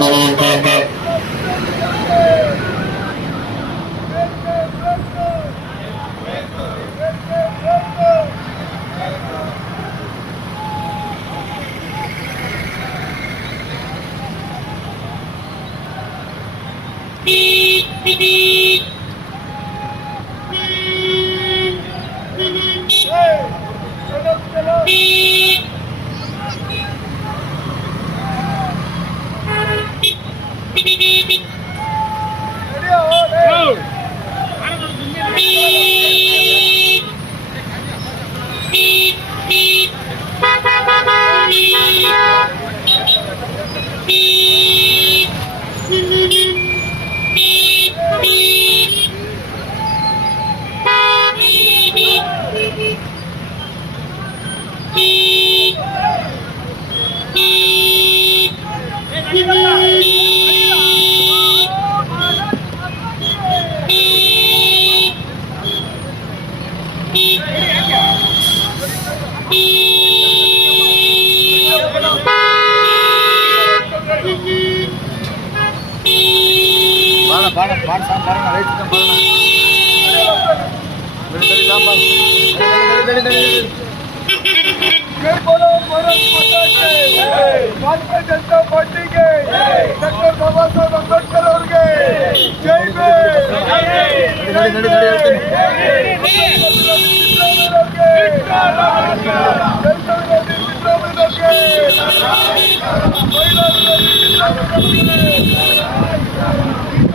beep beep beep. ಬಾಡ ಬಾಡ ಸಾಂಬ್ ಬಾಡ ರೈತ ಭಾರತೀಯ ಜನತಾ ಪಾರ್ಟಿಗೆ ಡಾಕ್ಟರ್ ಬಾಬಾ ಸಾಹೇಬ್ ಅಂಬೇಡ್ಕರ್ ಅವ್ರಿಗೆ ಜೈ ಸಿದ್ದರಾಮಯ್ಯ ಮಹಿಳಾ ಸಿದ್ದರಾಮಯ್ಯ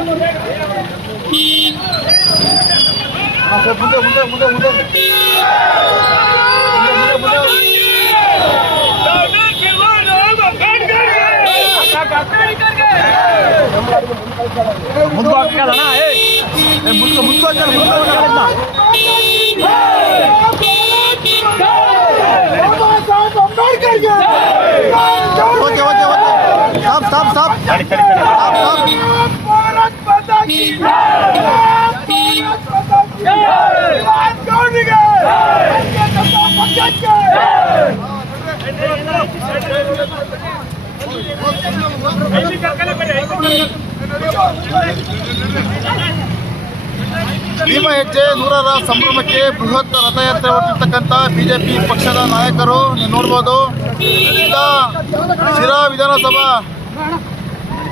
ಮುಂದೆ ಮುಂದೆ ಮುಂದೆ ಮುಂದೆ ముందు అక్కడనా ముందు ముందు వచ్చారు ముందు Ambedkar okay okay okay stop stop stop Bhima ಹೆಜ್ಜೆ ನೂರರ ಸಂಭ್ರಮಕ್ಕೆ ಬೃಹತ್ ರಥಯಾತ್ರೆ ಹೊರಟಿರ್ತಕ್ಕಂಥ ಬಿಜೆಪಿ ಪಕ್ಷದ ನಾಯಕರು ನೀವು ನೋಡ್ಬೋದು. ಶಿರಾ ವಿಧಾನಸಭಾ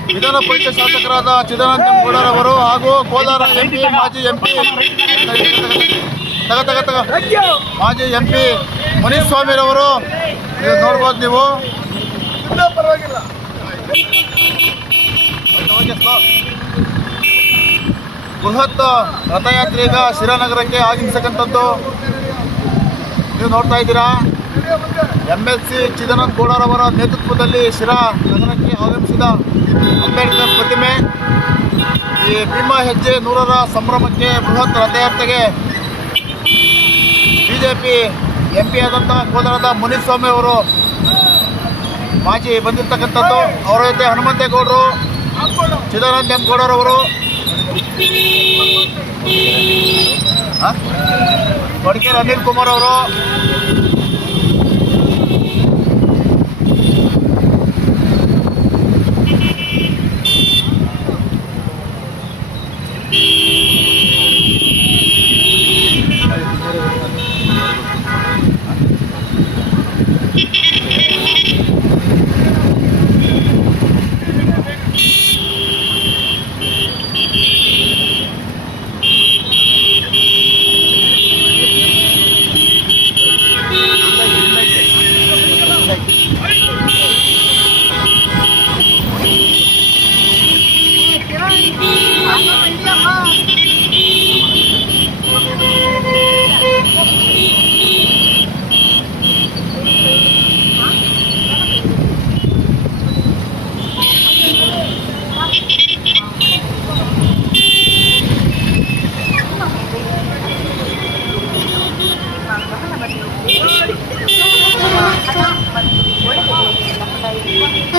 ವಿಧಾನ ಪರಿಷತ್ ಶಾಸಕರಾದ ಚಿದಾನಂದ ಗೌಡರವರು ಹಾಗೂ ಕೋಲಾರ ಎಂಪಿ ಮಾಜಿ ಎಂಪಿ ತಗ ತಗ ತಗ ಮಾಜಿ ಎಂಪಿ ಮನೀಶ್ ಸ್ವಾಮಿರವರು ರವರು ನೋಡ್ಬೋದು ನೀವು. ಪರವಾಗಿಲ್ಲ. ಬೃಹತ್ ರಥಯಾತ್ರೆ ಈಗ ಶಿರಾನಗರಕ್ಕೆ ಆಗಮಿಸಕ್ಕಂಥದ್ದು ನೀವು ನೋಡ್ತಾ ಇದ್ದೀರಾ? ಎಂ ಎಲ್ ಸಿ ಚಿದಾನಂದ ಗೌಡರವರ ನೇತೃತ್ವದಲ್ಲಿ ಶಿರಾ ನಗರಕ್ಕೆ ಆಗಮಿಸಿದ ಅಂಬೇಡ್ಕರ್ ಪ್ರತಿಮೆ. ಈ ಭೀಮ ಹೆಜ್ಜೆ ನೂರರ ಸಂಭ್ರಮಕ್ಕೆ ಬೃಹತ್ ರಥಯಾತ್ರೆಗೆ B J P M P ಕೋಲಾರದ ಮುನಿಸ್ವಾಮಿ ಅವರು ಮಾಜಿ ಬಂದಿರ್ತಕ್ಕಂಥದ್ದು. ಅವರ ಜೊತೆ ಹನುಮಂತೇಗೌಡರು ಚಿದಾನಂದ ಎಂ ಗೌಡರವರು ಕೊಡಗೇರಿ ಅನಿಲ್ ಕುಮಾರ್ ಅವರು.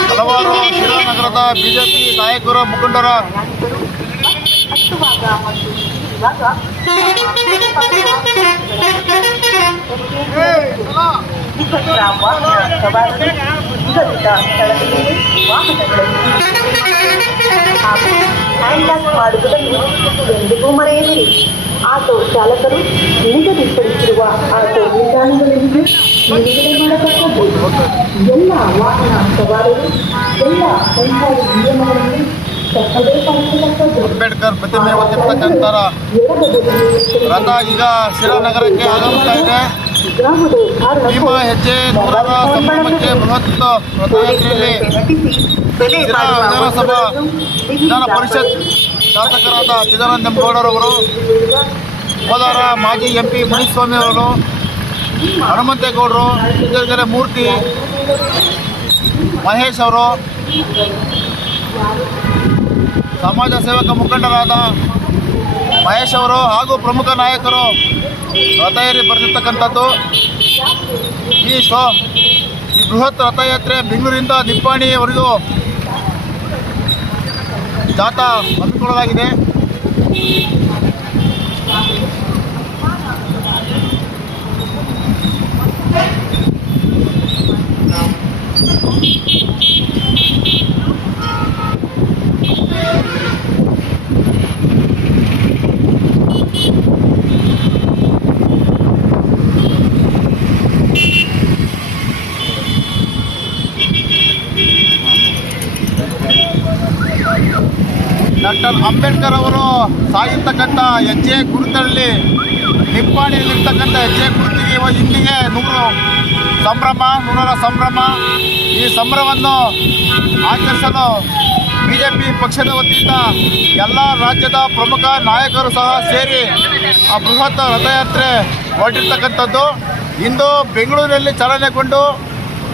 ಹಲವಾರು ಶಿರಾನಗರದ ಬಿಜೆಪಿ ನಾಯಕರು ಮುಖಂಡರ ವಾಹನ ಸವಾರರು ನಿಗದಿತ ಸ್ಥಳದಲ್ಲಿ ವಾಹನಗಳನ್ನು ಹಾಗೂ ಹ್ಯಾಂಡ್ಲಾಕ್ ಮಾಡುವುದನ್ನು ಎಂದಿಗೂ ಮರೆಯಲಿ ಆಟೋ ಚಾಲಕರು ನಿಗದಿಪಡಿಸಿರುವ ಆಟೋ ನಿಲ್ದಾಣಗಳಲ್ಲಿ ನಿಲುಗಡೆ ಮಾಡತಕ್ಕದ್ದು ಎಲ್ಲ ವಾಹನ ಸವಾರರು, ಎಲ್ಲ ಸಂಚಾರಿ ನಿಯಮಗಳಲ್ಲಿ ತಪ್ಪದೇ ಪಾಲಿಸತಕ್ಕದ್ದು. ಅಂಬೇಡ್ಕರ್ ಪ್ರತಿಮೆ ಹೊಂದಿರತಕ್ಕಂಥ ರಥ ಈಗ ಶಿರಾನಗರಕ್ಕೆ ಆಗಮಿಸ್ತಾ ಇದೆ. ಭೀಮ ಹೆಜ್ಜೆ ನೂರರ ಸಂಭ್ರಮಕ್ಕೆ ಬೃಹತ್ ರಥಯಾತ್ರೆಯಲ್ಲಿ ಶಿರಾ ವಿಧಾನಸಭಾ ವಿಧಾನ ಪರಿಷತ್ ಶಾಸಕರಾದ ಚಿದಾನಂದ ಗೌಡರವರು ಕೋಲಾರ ಮಾಜಿ ಎಂ ಪಿ ಮುನಿಸ್ವಾಮಿ ಅವರು, ಹನುಮಂತೇಗೌಡರು ಸಿದ್ದಗೆರೆ ಮೂರ್ತಿ ಮಹೇಶ್ ಅವರು ಸಮಾಜ ಸೇವಕ ಮುಖಂಡರಾದ ಮಹೇಶ್ ಅವರು ಹಾಗೂ ಪ್ರಮುಖ ನಾಯಕರು ರಥಯಾತ್ರೆ ಬರೆದಿರ್ತಕ್ಕಂಥದ್ದು ಈ ಶೋ ಈ ಬೃಹತ್ ರಥಯಾತ್ರೆ ಬೆಂಗಳೂರಿಂದ ನಿಪ್ಪಾಣಿಯವರೆಗೂ ಜಾಥಾ ಹಮ್ಮಿಕೊಳ್ಳಲಾಗಿದೆ. ಡಾಕ್ಟರ್ ಅಂಬೇಡ್ಕರ್ ಅವರು ಸಾಗಿರ್ತಕ್ಕಂಥ ಹೆಜ್ಜೆ ಗುರುತಲ್ಲಿ ನಿಪ್ಪಾಣಿಯಲ್ಲಿರ್ತಕ್ಕಂಥ ಹೆಜ್ಜೆ ಗುರುತಿಗೆ ಇಂದಿಗೆ ನೂರು ಸಂಭ್ರಮ, ನೂರರ ಸಂಭ್ರಮ. ಈ ಸಂಭ್ರಮವನ್ನು ಆಚರಿಸಲು ಬಿ ಜೆ ಪಿ ಪಕ್ಷದ ವತಿಯಿಂದ ಎಲ್ಲ ರಾಜ್ಯದ ಪ್ರಮುಖ ನಾಯಕರು ಸಹ ಸೇರಿ ಆ ಬೃಹತ್ ರಥಯಾತ್ರೆ ಹೊರಟಿರ್ತಕ್ಕಂಥದ್ದು. ಇಂದು ಬೆಂಗಳೂರಿನಲ್ಲಿ ಚಾಲನೆಗೊಂಡು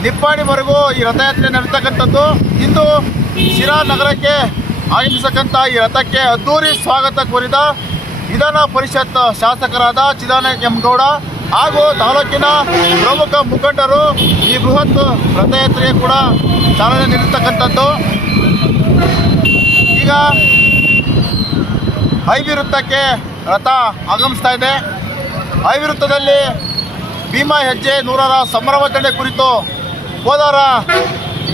ನಿಪ್ಪಾಣಿವರೆಗೂ ಈ ರಥಯಾತ್ರೆ ನಡೆತಕ್ಕಂಥದ್ದು. ಇಂದು ಶಿರಾ ನಗರಕ್ಕೆ ಆಗಮಿಸತಕ್ಕಂಥ ಈ ರಥಕ್ಕೆ ಅದ್ದೂರಿ ಸ್ವಾಗತ ಕೋರಿದ ವಿಧಾನ ಪರಿಷತ್ ಶಾಸಕರಾದ ಚಿದಾನ ಎಂ ಗೌಡ ಹಾಗೂ ತಾಲೂಕಿನ ಪ್ರಮುಖ ಮುಖಂಡರು ಈ ಬೃಹತ್ ರಥಯಾತ್ರೆಗೆ ಕೂಡ ಚಾಲನೆ ನೀಡಿರ್ತಕ್ಕಂಥದ್ದು. ಈಗ ಐವಿ ವೃತ್ತಕ್ಕೆ ರಥ ಆಗಮಿಸ್ತಾ ಇದೆ. ಐವಿ ವೃತ್ತದಲ್ಲಿ ಭೀಮಾ ಹೆಜ್ಜೆ, ನೂರರ ಸಂಭ್ರಮಾಚರಣೆ ಕುರಿತು ಕೋಲಾರ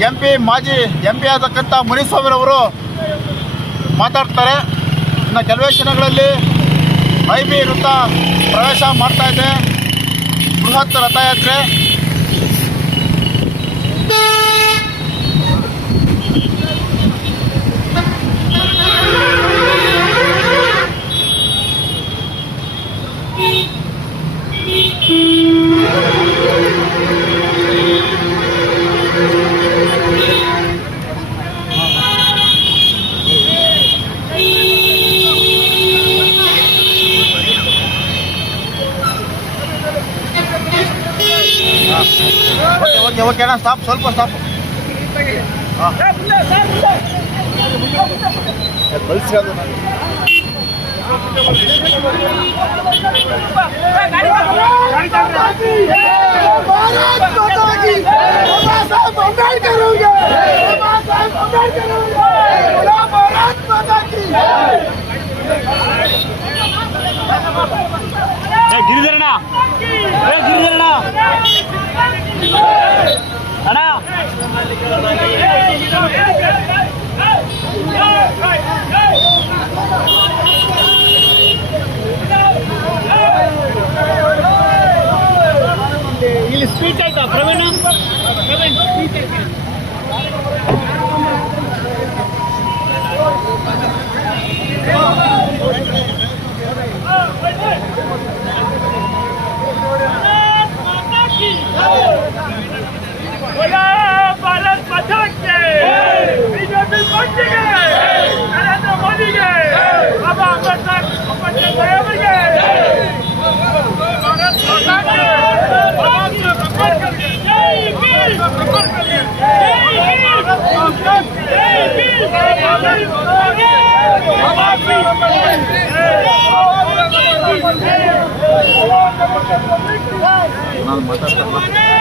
ಎಂ ಪಿ, ಮಾಜಿ ಎಂ ಪಿ ಆದಕ್ಕಂಥ ಮುನಿಸ್ವಾಮಿರವರು ಮಾತಾಡ್ತಾರೆ. ಇನ್ನು ಕೆಲವೇ ಕ್ಷಣಗಳಲ್ಲಿ ಐ ಬಿ ವೃತ್ತ ಪ್ರವೇಶ ಮಾಡ್ತಾ ಇದೆ. ಬೃಹತ್ ರಥಯಾತ್ರೆ. ಓಕೆ ಓಕೆ ಓಕೆ ಅಣ್ಣ ಸ್ಟಾಪ್ ಸ್ವಲ್ಪ ಸ್ಟಾಪ್ ಹಾಂ ಕಳಿಸಿ ಅದು ನಾನು நான் மாட்டாடுறேன்